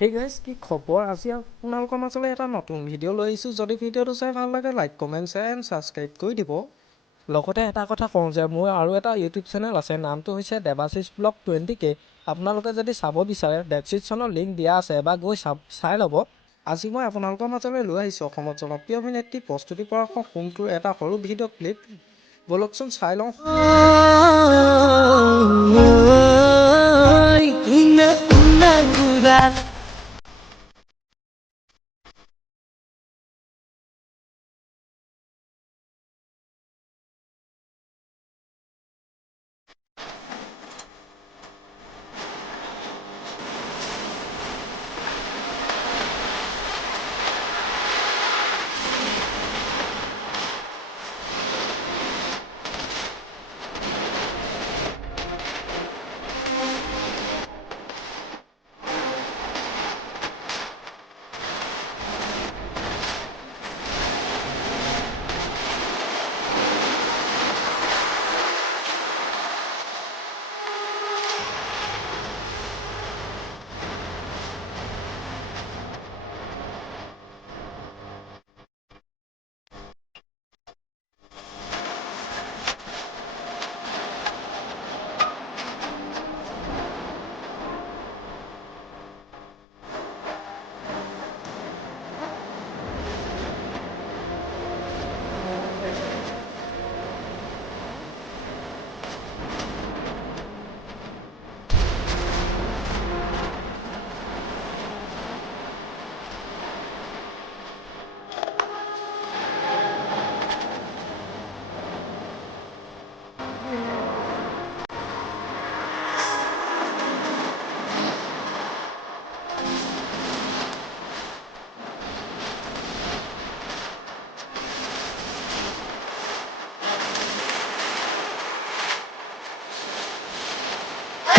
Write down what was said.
Hey guys, কি খবৰ? আজি আপোনালোকৰ মাজলৈ এটা নতুন ভিডিঅ' লৈ আহিছোঁ। যদি ভিডিঅ'টো চাই ভাল লাগে like comment share and subscribe কৰি দিব। লগতে এটা কথা কওঁ যে মোৰ আৰু এটা ইউটিউব চেনেল আছে, নামটো হৈছে দেৱাশিষ ব্লগ 20K। আপোনালোকে যদি চাব বিচাৰে ডেছক্ৰিপশ্যনৰ লিংক দিয়া আছে, এবাৰ গৈ চাই ল'ব। আজি মই আপোনালোকৰ মাজলৈ লৈ আহিছোঁ অসমত জনপ্ৰিয় অভিনেত্ৰী প্ৰস্তুতি পৰাশৰ হোমটোৰ এটা সৰু ভিডিঅ' ক্লিপ। ব'লকচোন চাই লওঁ।